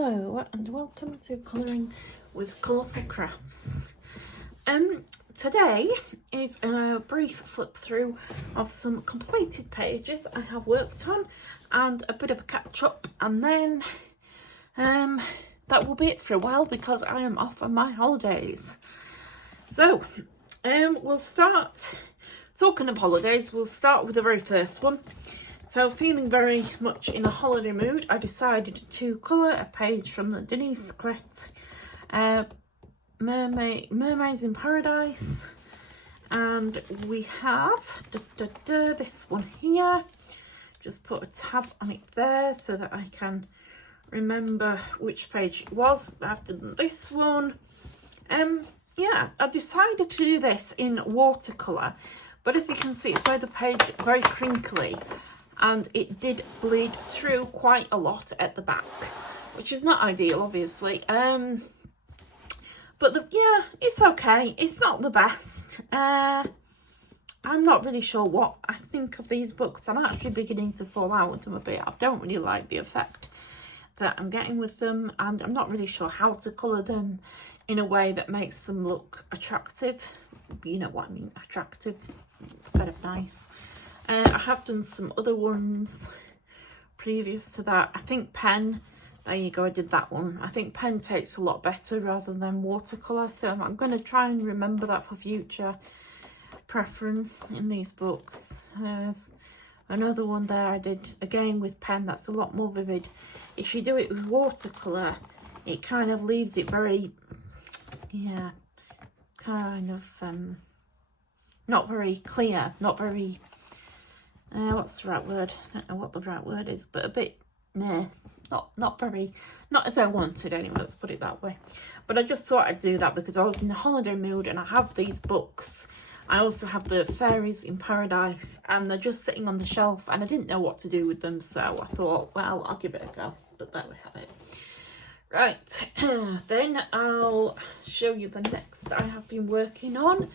Hello and welcome to Colouring with Colourful Crafts. Today is a brief flip through of some completed pages I have worked on and a bit of a catch up, and then that will be it for a while because I am off on my holidays. So we'll start, talking of holidays, we'll start with the very first one. So feeling very much in a holiday mood, I decided to colour a page from the Denise Klette Mermaids in Paradise. And we have this one here. Just put a tab on it there so that I can remember which page it was. I've done this one. Yeah, I decided to do this in watercolour, but as you can see, it's made the page very crinkly. And it did bleed through quite a lot at the back, which is not ideal, obviously. But yeah, it's okay. It's not the best. I'm not really sure what I think of these books. I'm actually beginning to fall out with them a bit. I don't really like the effect that I'm getting with them, and I'm not really sure how to colour them in a way that makes them look attractive. You know what I mean, attractive, kind of nice. I have done some other ones previous to that. I think pen, there you go, I did that one. I think pen takes a lot better rather than watercolour, so I'm going to try and remember that for future preference in these books. There's another one there I did again with pen that's a lot more vivid. If you do it with watercolour, it kind of leaves it very, yeah, kind of not very clear, not very... what's the right word? I don't know what the right word is, but a bit meh. Not very, not as I wanted anyway, let's put it that way. But I just thought I'd do that because I was in a holiday mood and I have these books. I also have the Fairies in Paradise and they're just sitting on the shelf and I didn't know what to do with them, so I thought, well, I'll give it a go. But there we have it. Right, then I'll show you the next I have been working on.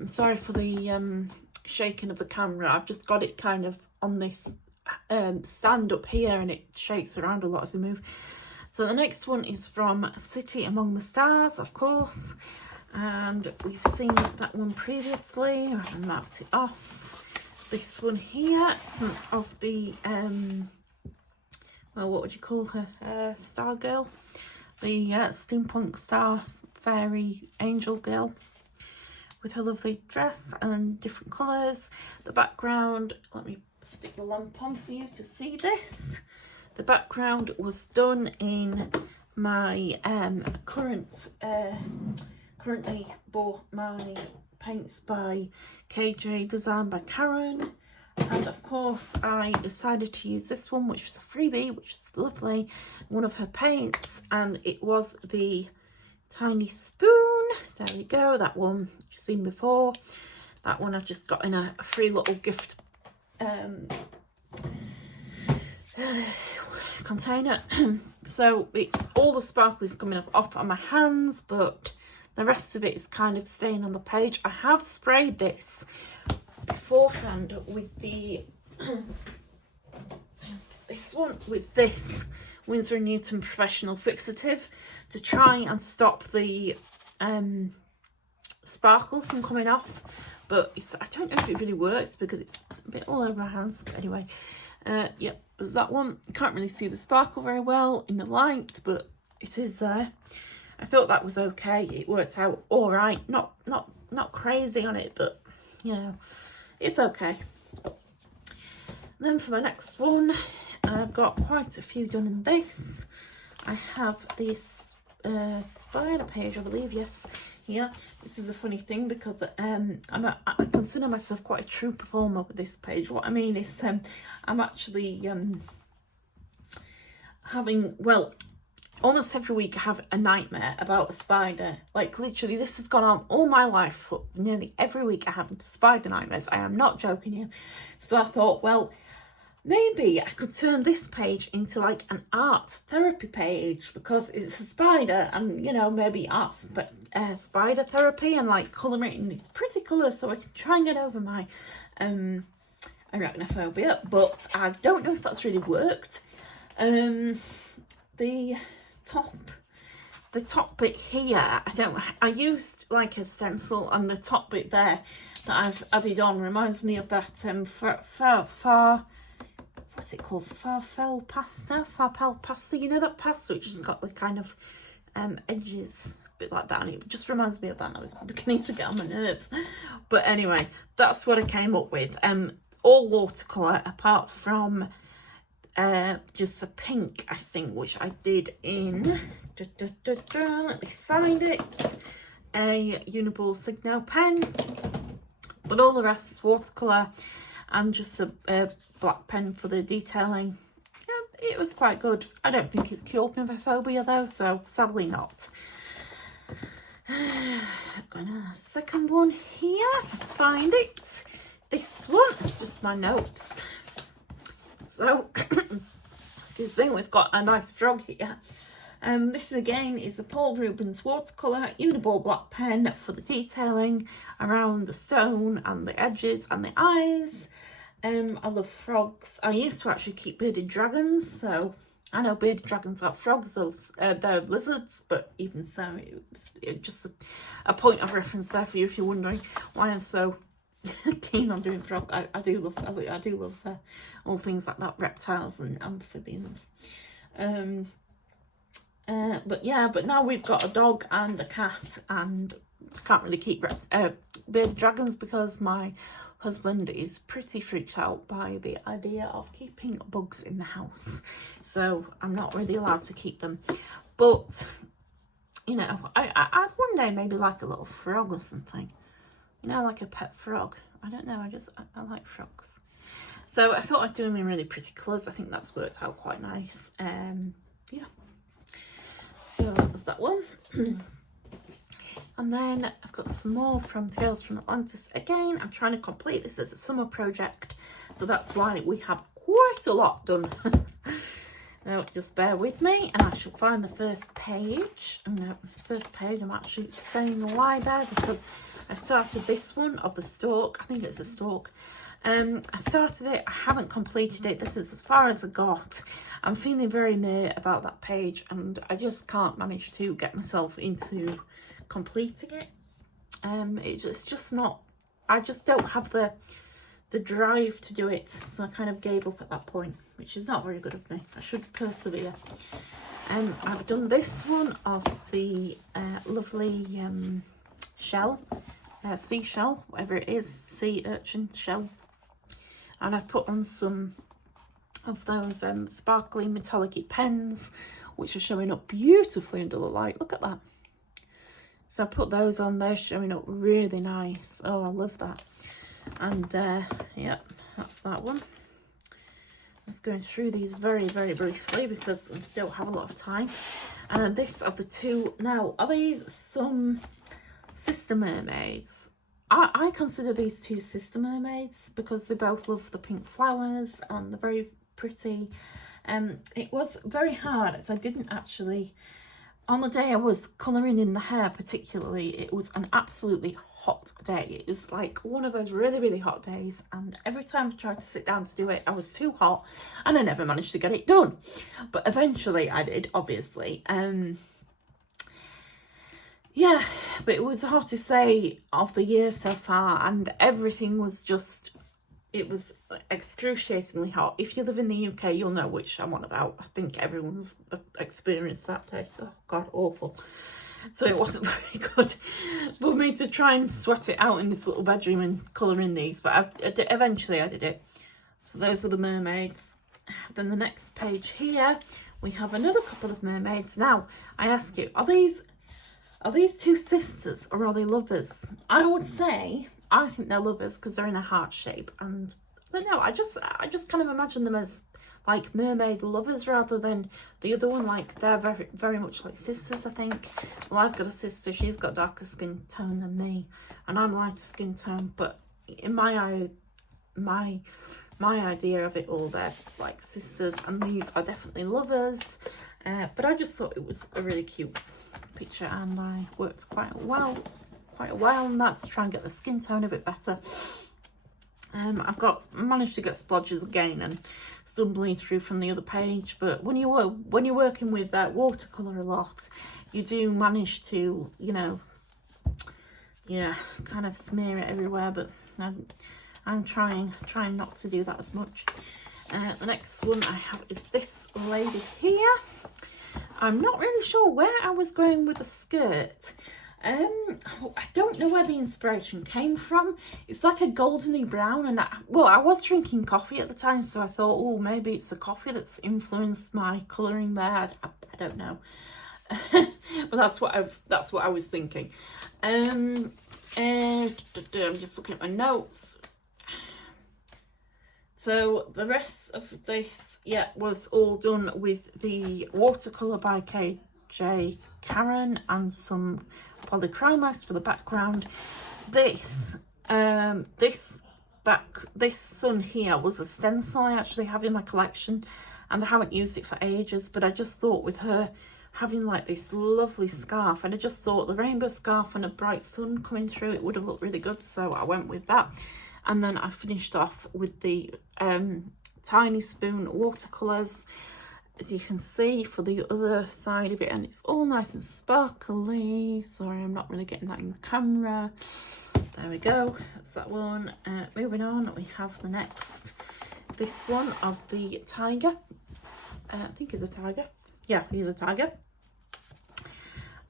I'm sorry for the shaking of the camera. I've just got it kind of on this stand up here and it shakes around a lot as I move. So the next one is from City Among the Stars, of course, and we've seen that one previously. I've marked it off. This one here of the well, what would you call her, star girl, the steampunk star fairy angel girl with her lovely dress and different colours. The background, let me stick the lamp on for you to see this. The background was done in my currently bought my paints by KJ, designed by Karen. And of course I decided to use this one, which was a freebie, which is lovely, one of her paints, and it was the Tiny Spoon. There we go, that one you've seen before. That one I just got in a free little gift container. So it's all the sparkle is coming off on my hands, but the rest of it is kind of staying on the page. I have sprayed this beforehand with the this Winsor & Newton Professional Fixative to try and stop the sparkle from coming off, but I don't know if it really works because it's a bit all over my hands. But anyway, yep, there's that one. You can't really see the sparkle very well in the light, but it is there. I thought that was okay. It worked out all right. Not crazy on it, but you know, it's okay. Then for my next one, I've got quite a few done in this. I have this spider page, I believe, yes, here. This is a funny thing because I consider myself quite a true performer with this page. What I mean is I'm actually having, well, almost every week I have a nightmare about a spider. Like literally, this has gone on all my life. For nearly every week I have spider nightmares. I am not joking here. So I thought, well, maybe I could turn this page into like an art therapy page because it's a spider, and you know, maybe spider therapy, and like colour it in these pretty colours so I can try and get over my arachnophobia. But I don't know if that's really worked. The the top bit here, I used like a stencil, and the top bit there that I've added on reminds me of that what's it called, farfel pasta, you know, that pasta which has got the kind of edges a bit like that, and it just reminds me of that. I was beginning to get on my nerves, but anyway, that's what I came up with. All watercolour apart from just the pink, I think, which I did in let me find it, a Uniball Signo pen, but all the rest is watercolour and just a black pen for the detailing. Yeah, it was quite good. I don't think it's cured my phobia though, so sadly not. I've got a second one here, I can find it. This one is just my notes. So, excuse me, we've got a nice frog here. This again is a Paul Rubens watercolour Uniball black pen for the detailing around the stone and the edges and the eyes. I love frogs. I used to actually keep bearded dragons, so I know bearded dragons are frogs, they're lizards, but even so, it's just a point of reference there for you if you're wondering why I'm so keen on doing frog. I do love all things like that, reptiles and amphibians. But now we've got a dog and a cat, and I can't really keep bearded dragons because my husband is pretty freaked out by the idea of keeping bugs in the house, so I'm not really allowed to keep them. But you know, I'd one day maybe like a little frog or something, you know, like a pet frog. I don't know, I like frogs, so I thought I'd do them in really pretty colours. I think that's worked out quite nice. Yeah, so that was that one. And then I've got some more from Tales from Atlantis. Again, I'm trying to complete this as a summer project, so that's why we have quite a lot done. Now, just bear with me and I shall find the first page. No, first page, I'm actually saying a lie there because I started this one of the stalk. I think it's a stalk. I started it, I haven't completed it. This is as far as I got. I'm feeling very meh about that page, and I just can't manage to get myself into completing it. It's just not, I just don't have the drive to do it, so I kind of gave up at that point, which is not very good of me. I should persevere. I've done this one of the lovely shell, seashell, whatever it is, sea urchin shell, and I've put on some of those sparkly metallic pens which are showing up beautifully under the light. Look at that. So I put those on, they're showing up really nice. Oh, I love that. And yeah, that's that one. Just going through these very, very briefly because we don't have a lot of time. And this of the two, now, are these some sister mermaids? I consider these two sister mermaids because they both love the pink flowers and they're very pretty. It was very hard, so I didn't actually, on the day I was colouring in the hair particularly, it was an absolutely hot day. It was like one of those really, really hot days, and every time I tried to sit down to do it, I was too hot and I never managed to get it done. But eventually I did, obviously. Yeah, but it was hard to say of the year so far, and everything was just, it was excruciatingly hot. If you live in the UK, you'll know which I'm on about. I think everyone's experienced that day. Oh God, awful. So it wasn't very good for me to try and sweat it out in this little bedroom and colour in these, but eventually I did it. So those are the mermaids. Then the next page here, we have another couple of mermaids. Now, I ask you, are these two sisters or are they lovers? I would say, I think they're lovers because they're in a heart shape, and I don't know, I just kind of imagine them as like mermaid lovers rather than the other one, like they're very, very much like sisters, I think. Well, I've got a sister, she's got darker skin tone than me, and I'm lighter skin tone, but in my idea of it all, they're like sisters, and these are definitely lovers. But I just thought it was a really cute picture, and I worked quite a while on that to try and get the skin tone a bit better. I've managed to get splodges again and stumbling through from the other page, but when you're working with watercolour a lot, you do manage to, you know, yeah, kind of smear it everywhere, but I'm trying not to do that as much. The next one I have is this lady here. I'm not really sure where I was going with the skirt. I don't know where the inspiration came from. It's like a goldeny brown, and I was drinking coffee at the time, so I thought, oh, maybe it's the coffee that's influenced my colouring there. I don't know, but that's what I was thinking. And I'm just looking at my notes. So the rest of this, yeah, was all done with the watercolour by KJ Karen and some polychromos for the background. This sun here was a stencil I actually have in my collection, and I haven't used it for ages, but I just thought with her having like this lovely scarf, and I just thought the rainbow scarf and a bright sun coming through, it would have looked really good, so I went with that. And then I finished off with the Tiny Spoon watercolours, as you can see, for the other side of it, and it's all nice and sparkly. Sorry, I'm not really getting that in the camera. There we go, that's that one. Moving on, we have the next, this one of the tiger. I think he's a tiger. Yeah, he's a tiger.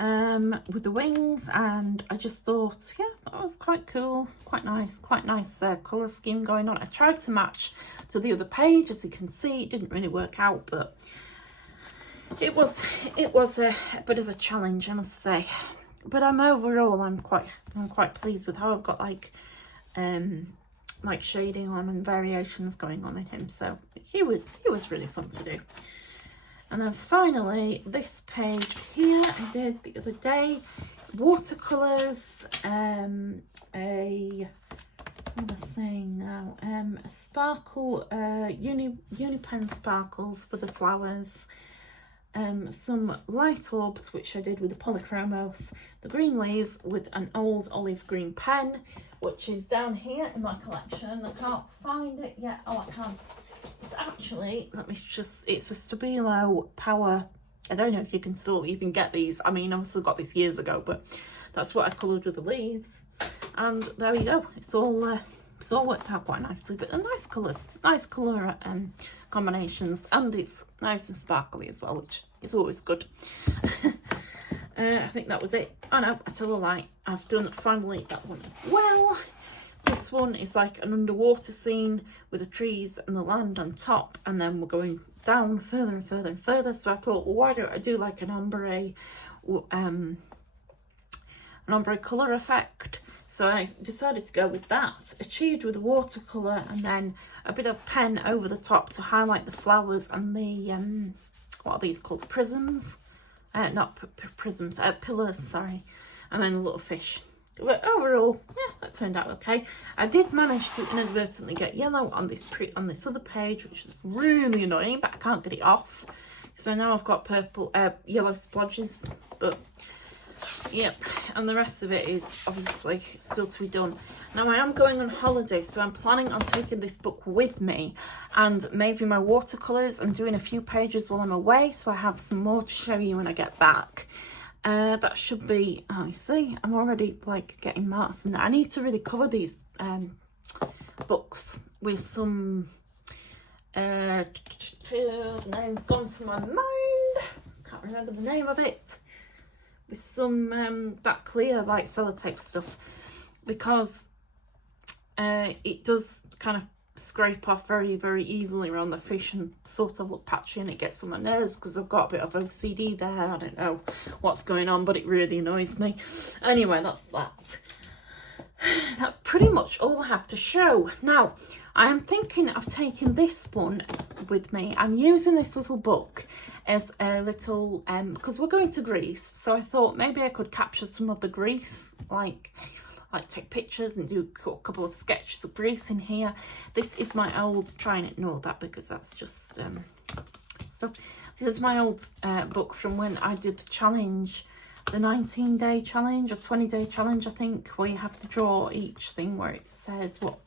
With the wings, and I just thought, yeah, that was quite cool, quite nice colour scheme going on. I tried to match to the other page, as you can see. It didn't really work out, but it was a bit of a challenge, I must say. But overall I'm quite pleased with how I've got like shading on and variations going on in him. So he was really fun to do. And then finally, this page here I did the other day, watercolours, what am I saying now? A sparkle, Unipen sparkles for the flowers, some light orbs, which I did with the polychromos, the green leaves with an old olive green pen, which is down here in my collection. I can't find it yet. Oh, I can. It's actually, it's a Stabilo Power. I don't know if you can get these. I mean, I also got this years ago, but that's what I coloured with the leaves. And there we go. It's all worked out quite nicely, but nice colours, nice colour combinations, and it's nice and sparkly as well, which is always good. I think that was it. Oh no, I tell a lie. I've done finally that one as well. This one is like an underwater scene with the trees and the land on top, and then we're going down further and further and further. So I thought, well, why don't I do like an ombre colour effect? So I decided to go with that, achieved with the watercolour, and then a bit of pen over the top to highlight the flowers and the what are these called, prisms? Not prisms, pillars, sorry, and then a little fish. But overall, yeah, that turned out okay. I did manage to inadvertently get yellow on this other page, which is really annoying, but I can't get it off. So now I've got purple, yellow splodges, but yep. And the rest of it is obviously still to be done. Now I am going on holiday, so I'm planning on taking this book with me and maybe my watercolours and doing a few pages while I'm away, so I have some more to show you when I get back. That should be, oh, you see, I'm already like getting marks, and I need to really cover these books with some, the name's gone from my mind, can't remember the name of it, with some that clear like sellotape stuff, because it does kind of scrape off very, very easily around the fish and sort of look patchy, and it gets on my nerves because I've got a bit of OCD there. I don't know what's going on, but it really annoys me. Anyway, that's that. That's pretty much all I have to show. Now, I am thinking of taking this one with me. I'm using this little book as a little, because we're going to Greece, so I thought maybe I could capture some of the Greece, like take pictures and do a couple of sketches of Greece in here. This is my old, try and ignore that because that's just stuff. This is my old book from when I did the challenge, the 19-day challenge or 20-day challenge, I think, where you have to draw each thing where it says what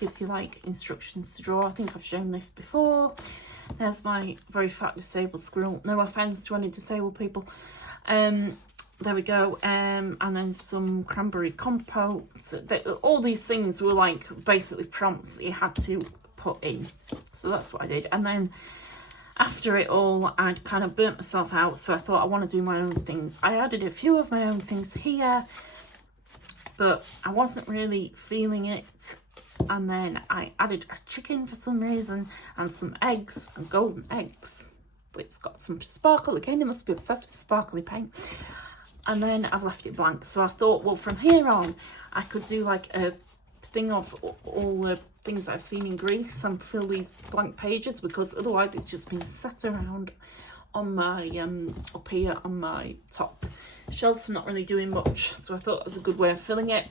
gives you like instructions to draw. I think I've shown this before. There's my very fat disabled squirrel. No offence to any disabled people. There we go. And then some cranberry compote. All these things were like basically prompts that you had to put in. So that's what I did. And then after it all, I'd kind of burnt myself out. So I thought I want to do my own things. I added a few of my own things here, but I wasn't really feeling it. And then I added a chicken for some reason and some eggs and golden eggs. It's got some sparkle. Again, it must be obsessed with sparkly paint. And then I've left it blank. So I thought, well, from here on, I could do like a thing of all the things I've seen in Greece and fill these blank pages, because otherwise it's just been sat around on my up here on my top shelf, not really doing much. So I thought that was a good way of filling it.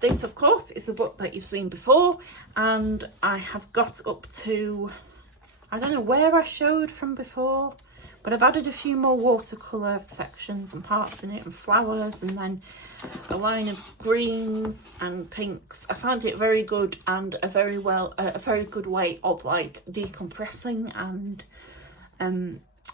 This, of course, is a book that you've seen before, and I have got up to, I don't know where I showed from before, but I've added a few more watercolour sections and parts in it, and flowers, and then a line of greens and pinks. I found it very good, and a very good way of like decompressing and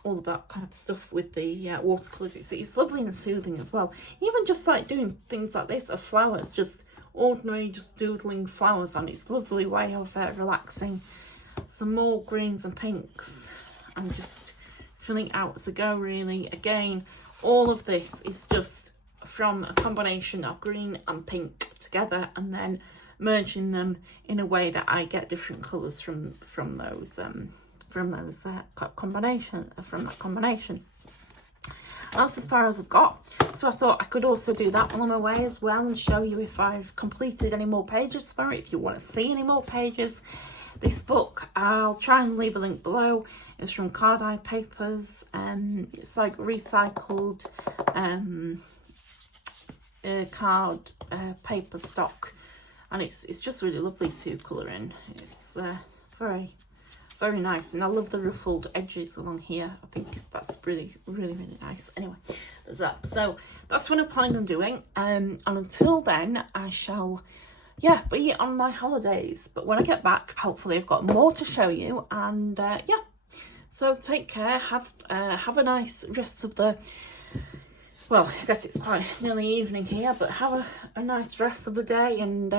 all of that kind of stuff with the watercolours. It's lovely and soothing as well. Even just like doing things like this of flowers, just ordinary, just doodling flowers, and it's a lovely way of relaxing. Some more greens and pinks, and just filling out as I go, really. Again, all of this is just from a combination of green and pink together, and then merging them in a way that I get different colours from that combination. That's as far as I've got. So I thought I could also do that on my way as well, and show you if I've completed any more pages for it, if you want to see any more pages. This book, I'll try and leave a link below. It's from Card-Eye Papers. It's like recycled card paper stock, and it's just really lovely to colour in. It's very, very nice, and I love the ruffled edges along here. I think that's really, really, really nice. Anyway, there's that. So that's what I'm planning on doing, and until then I shall be on my holidays. But when I get back, hopefully I've got more to show you, and so take care. Have a nice rest of the, well, I guess it's quite nearly evening here, but have a nice rest of the day, and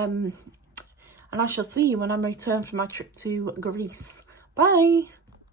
I shall see you when I return from my trip to Greece. Bye.